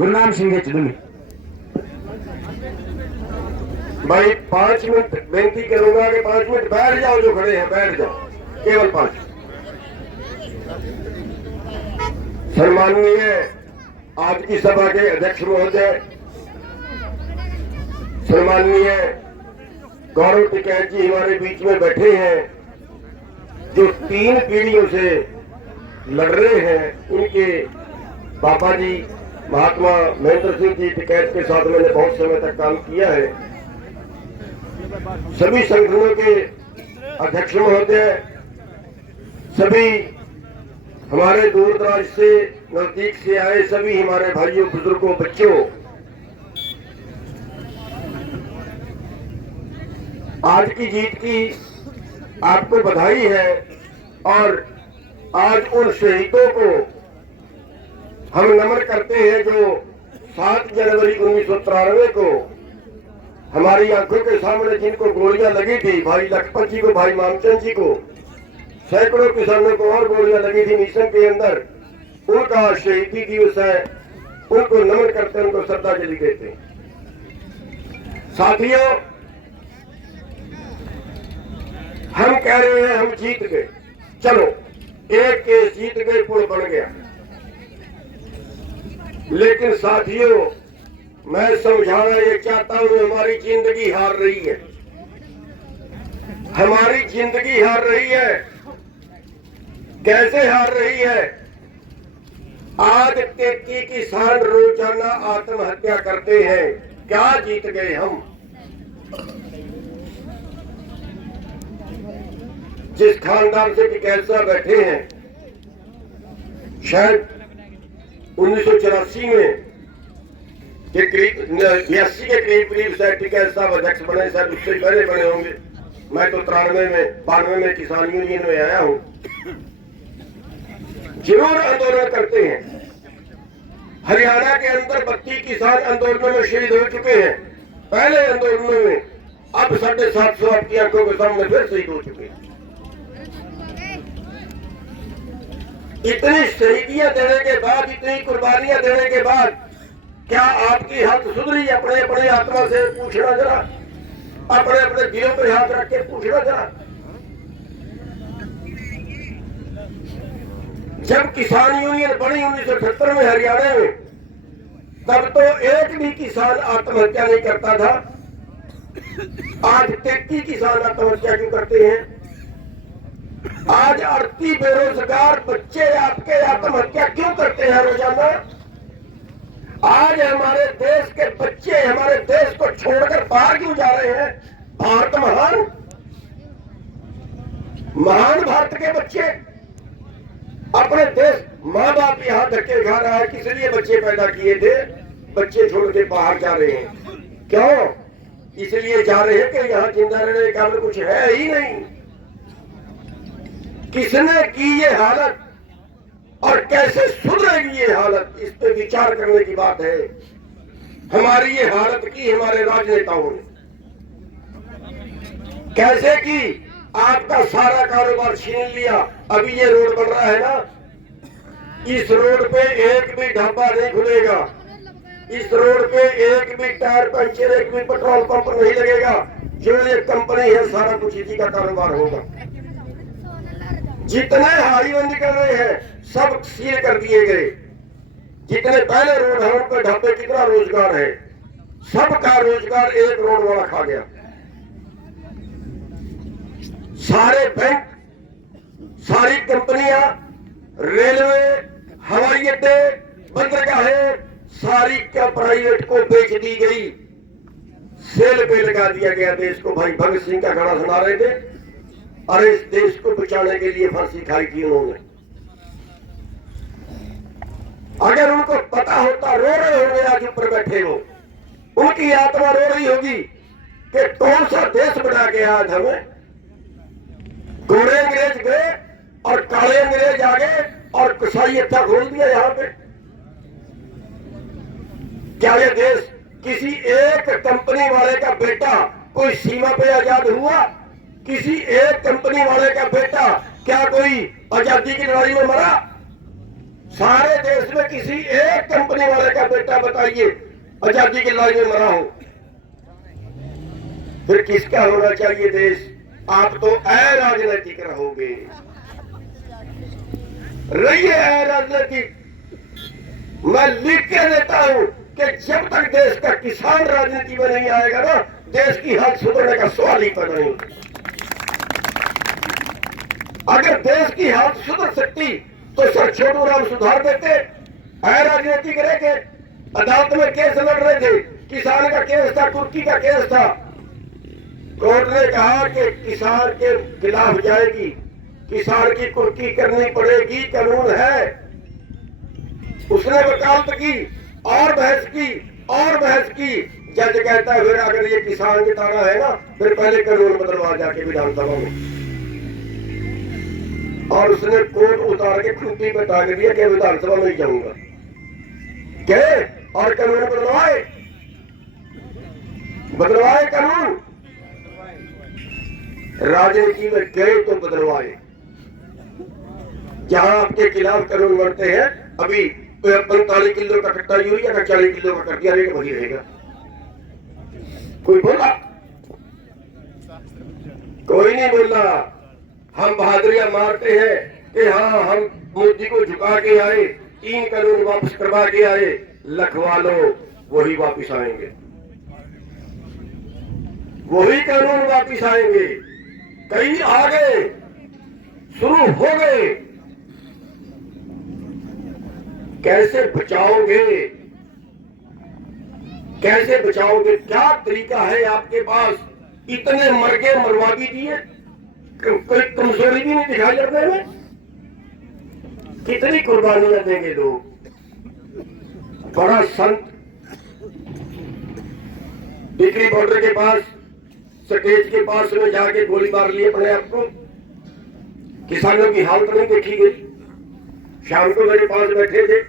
गुरनाम सिंह चुनी। भाई 5 मिनट बेनती करूंगा कि 5 मिनट बैठ जाओ, जो खड़े हैं बैठ जाओ, केवल 5। सम्माननीय आज की सभा के अध्यक्ष महोदय, सम्माननीय गौरव टिकैत जी हमारे बीच में बैठे हैं, जो 3 पीढ़ियों से लड़ रहे हैं। उनके पापा जी महात्मा महेंद्र सिंह जी टिकैत के साथ मैंने बहुत समय तक काम किया है। सभी संगठनों के अध्यक्ष महोदय, सभी हमारे दूर दराज से नजदीक से आए सभी हमारे भाइयों बुजुर्गों बच्चों, आज की जीत की आपको बधाई है। और आज उन शहीदों को हम नमन करते हैं जो 7 जनवरी 1993 को हमारी आंखों के सामने जिनको गोलियां लगी थी, भाई लखपत जी को, भाई मामचंद जी को, सैकड़ों किसानों को और गोलियां लगी थी मिशन के अंदर, उनका शहीदी दिवस है। उनको नमन करते हैं, उनको श्रद्धांजलि देते हैं। साथियों, हम कह रहे हैं हम जीत गए, चलो एक केस जीत गए, पुल बन गया। लेकिन साथियों, मैं समझाना ये चाहता हूं, हमारी जिंदगी हार रही है, हमारी जिंदगी हार रही है। कैसे हार रही है? आज 33 किसान रोजाना आत्महत्या करते हैं, क्या जीत गए हम? जिस खानदान से टिकैत साहब बैठे हैं, शायद 1984 में के करीब 82 के करीब शायद टिकैत साहब अध्यक्ष बने, शायद उससे पहले बने होंगे। मैं तो 92 में किसान यूनियन में आया हूं। जरूर आंदोलन करते हैं। हरियाणा के अंदर 32 किसान आंदोलनों में शहीद हो चुके हैं, पहले आंदोलनों में। अब 750 आपकी आंखों के सामने फिर शहीद हो चुके हैं। इतनी शहीदियां देने के बाद, इतनी कुर्बानियां देने के बाद क्या आपकी हाथ सुधरी? अपने अपने आत्मा से पूछना जरा, अपने अपने दिलों पर हाथ रख के पूछना जरा। जब किसान यूनियन बनी 1978 में हरियाणा में, तब तो एक भी किसान आत्महत्या नहीं करता था। आज 33 किसान आत्महत्या क्यों करते हैं? आज 38 बेरोजगार बच्चे आपके आत्महत्या क्यों करते हैं रोजाना? आज हमारे देश के बच्चे हमारे देश को छोड़कर बाहर क्यों जा रहे हैं? भारत महान, महान भारत के बच्चे, अपने देश, माँ बाप यहाँ धक्के खा रहा है, किस लिए बच्चे पैदा किए थे? बच्चे छोड़ के बाहर जा रहे हैं, क्यों? इसलिए जा रहे हैं कि यहाँ जिंदा रहने का कुछ है ही नहीं। किसने की ये हालत और कैसे सुधरेगी ये हालत, इस पे विचार करने की बात है। हमारी ये हालत की हमारे राजनेताओं ने कैसे की? आपका सारा कारोबार छीन लिया। अभी ये रोड बन रहा है ना, इस रोड पे एक भी ढाबा नहीं खुलेगा, इस रोड पे एक भी टायर पंचर, एक भी पेट्रोल पंप नहीं लगेगा। जो ये कंपनी है सारा कुछ इसी का कारोबार होगा। जितने हाईवे निकल रहे हैं सब सील कर दिए गए। जितने पहले रोड है उन पर ढाबे, कितना रोजगार है, सबका रोजगार एक रोड वाला खा गया। सारे बैंक, सारी कंपनियां, रेलवे, हवाई अड्डे, बंदरगाहें, सारी क्या प्राइवेट को बेच दी गई, सेल पे लगा दिया गया देश को। भाई भगत सिंह का गाना सुना रहे थे, और इस देश को बचाने के लिए फांसी खाई थी उन्होंने। अगर उनको पता होता, रो रहे होंगे आज ऊपर बैठे हो, उनकी आत्मा रो रही होगी कि कौन सा देश बना के आज हमें। गोरे अंग्रेज गए और काले अंग्रेज आ गए और कसाई अच्छा खोल दिया यहाँ पे। क्या ये देश किसी एक कंपनी वाले का बेटा कोई सीमा पे आजाद हुआ? किसी एक कंपनी वाले का बेटा क्या कोई आजादी की लड़ाई में मरा? सारे देश में किसी एक कंपनी वाले का बेटा बताइए आजादी की लड़ाई में मरा हो, फिर किसका होना चाहिए देश? आप तो अराजनीतिक रहोगे। रहिए अराजनीतिक। मैं लिख के देता हूं कि जब तक देश का किसान राजनीति में नहीं आएगा ना, देश की हालत सुधरने का सवाल ही पैदा नहीं। अगर देश की हालत सुधर सकती तो सर छोटू राम सुधार देते। अराजनीतिक रह के अदालत में केस लड़ रहे थे, किसान का केस था, कुर्की का केस था। कोर्ट ने कहा कि किसान के खिलाफ जाएगी, किसान की कुर्की करनी पड़ेगी, कानून है। उसने वकालत की और बहस की और बहस की। जज कहता है फिर अगर ये किसान की ताना है ना, फिर पहले कानून बदलवा जाके विधानसभा में। और उसने कोर्ट उतार के खूंटी पे टांग दिया कि विधानसभा में जाऊंगा क्या? और कानून बदलवाए कानून। राजनीति में गए तो बदलवाए। जहां आपके खिलाफ कानून बनते हैं, अभी 45 किलो का कट्टा यूरिया का 40 किलो का कर दिया, रेट वही रहेगा। कोई बोला? कोई नहीं बोला। हम बहादुरियां मारते हैं कि हाँ हम मोदी को झुका के आए, 3 कानून वापस करवा के आए। लखवा लो, वही वापस आएंगे, वही कानून वापस आएंगे। कई आ गए, शुरू हो गए। कैसे बचाओगे? कैसे बचाओगे? क्या तरीका है आपके पास? इतने मर गए, मरवा भी दिए, कोई कमजोरी भी नहीं दिखाई लड़ने में। कितनी कुर्बानियां देंगे लोग? बड़ा संत टिकरी बॉर्डर के पास, स्टेज के पास में जाके गोली मार ली अपने आप को। किसानों की हालत नहीं देखी गई। शाम को मेरे पास बैठे थे,